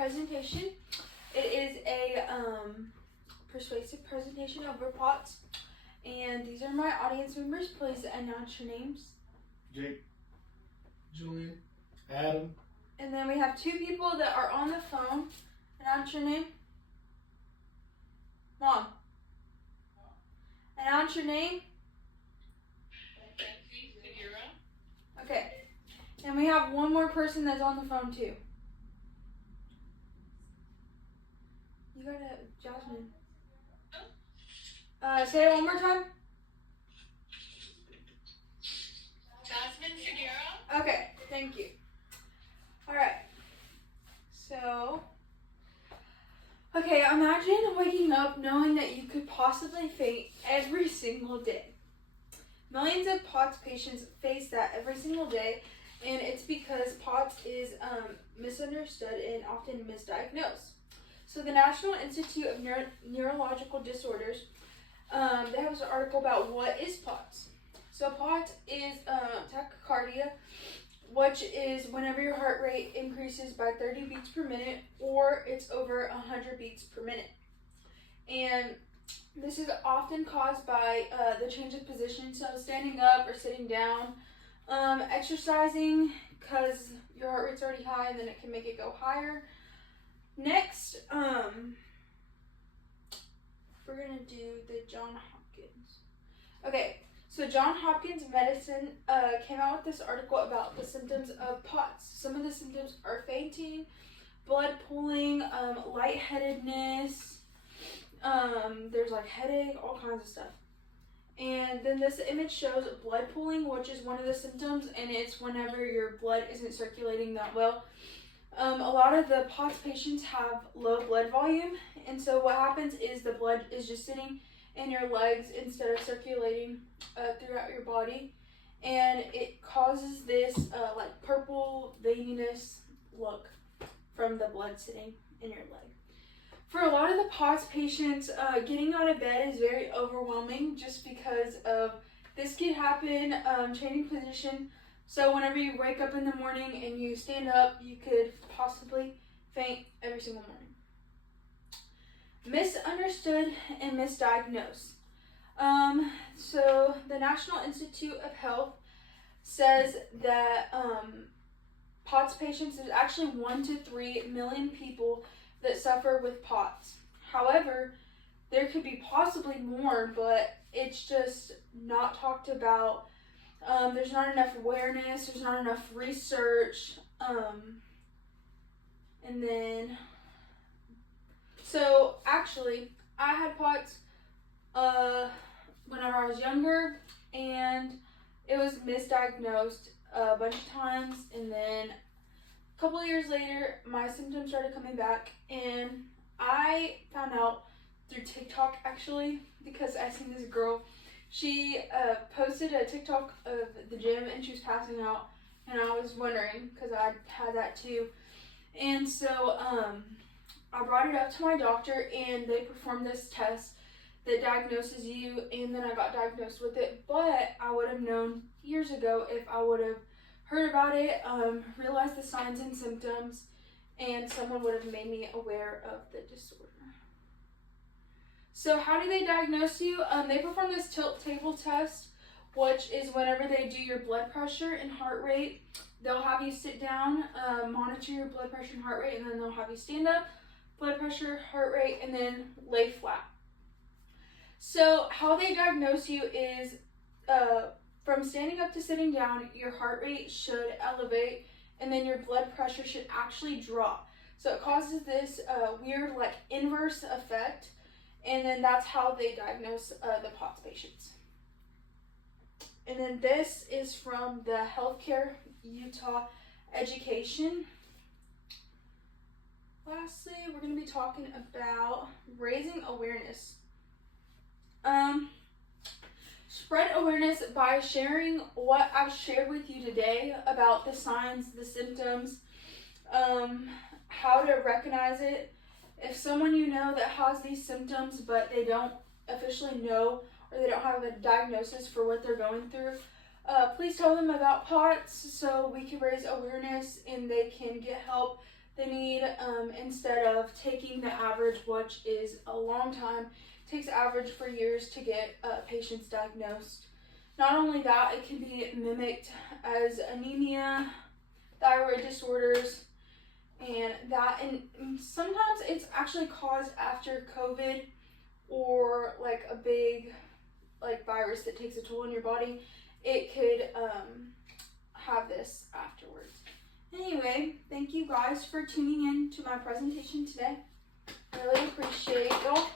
presentation. It is a persuasive presentation over POTS. And these are my audience members. Please announce your names. Jake, Julian, Adam. And then we have two people that are on the phone. Announce your name. Mom. Announce your name. Okay. And we have one more person that's on the phone too. You got it, Jasmine. Say it one more time. Jasmine Figueroa. Okay, thank you. Alright. So, okay, imagine waking up knowing that you could possibly faint every single day. Millions of POTS patients face that every single day, and it's because POTS is misunderstood and often misdiagnosed. So the National Institute of Neurological Disorders, they have an article about what is POTS. So POTS is tachycardia, which is whenever your heart rate increases by 30 beats per minute or it's over 100 beats per minute. And this is often caused by the change of position, so standing up or sitting down, exercising because your heart rate's already high and then it can make it go higher. Next, we're going to do the Johns Hopkins. Okay, so Johns Hopkins Medicine came out with this article about the symptoms of POTS. Some of the symptoms are fainting, blood pooling, lightheadedness, there's like headache, all kinds of stuff. And then this image shows blood pooling, which is one of the symptoms, and it's whenever your blood isn't circulating that well. A lot of the POTS patients have low blood volume, and so what happens is the blood is just sitting in your legs instead of circulating throughout your body, and it causes this like purple veininess look from the blood sitting in your leg. For a lot of the POTS patients, getting out of bed is very overwhelming just because of this can happen, changing position. So whenever you wake up in the morning and you stand up, you could possibly faint every single morning. Misunderstood and misdiagnosed. So the National Institute of Health says that POTS patients, there's actually 1 to 3 million people that suffer with POTS. However, there could be possibly more, but it's just not talked about. There's not enough awareness, there's not enough research, and then, so actually, I had POTS whenever I was younger, and it was misdiagnosed a bunch of times, and then a couple of years later, my symptoms started coming back, and I found out through TikTok, actually, because I seen this girl. She posted a TikTok of the gym, and she was passing out, and I was wondering, because I had that too. And so I brought it up to my doctor, and they performed this test that diagnoses you, and then I got diagnosed with it. But I would have known years ago if I would have heard about it, realized the signs and symptoms, and someone would have made me aware of the disorder. So how do they diagnose you? They perform this tilt table test, which is whenever they do your blood pressure and heart rate, they'll have you sit down, monitor your blood pressure and heart rate, and then they'll have you stand up, blood pressure, heart rate, and then lay flat. So how they diagnose you is from standing up to sitting down, your heart rate should elevate, and then your blood pressure should actually drop. So it causes this weird like inverse effect, and then that's how they diagnose the POTS patients. And then this is from the Healthcare Utah Education. Lastly, we're going to be talking about raising awareness. Spread awareness by sharing what I've shared with you today about the signs, the symptoms, how to recognize it. If someone you know that has these symptoms but they don't officially know or they don't have a diagnosis for what they're going through, please tell them about POTS so we can raise awareness and they can get help They need, instead of taking the average, which is a long time, takes average for years to get patients diagnosed. Not only that, it can be mimicked as anemia, thyroid disorders, and sometimes it's actually caused after COVID or like a big virus that takes a toll on your body. It could have this afterwards. Anyway, thank you guys for tuning in to my presentation today. I really appreciate y'all.